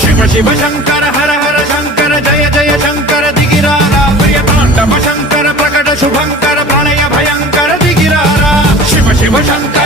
शिव शिव शंकर हर हर शंकर जय जय शंकर दिगिरारा प्रिय तांडव शंकर प्रकट शुभंकर प्रणय भयंकर दिगिरारा शिव शिव शंकर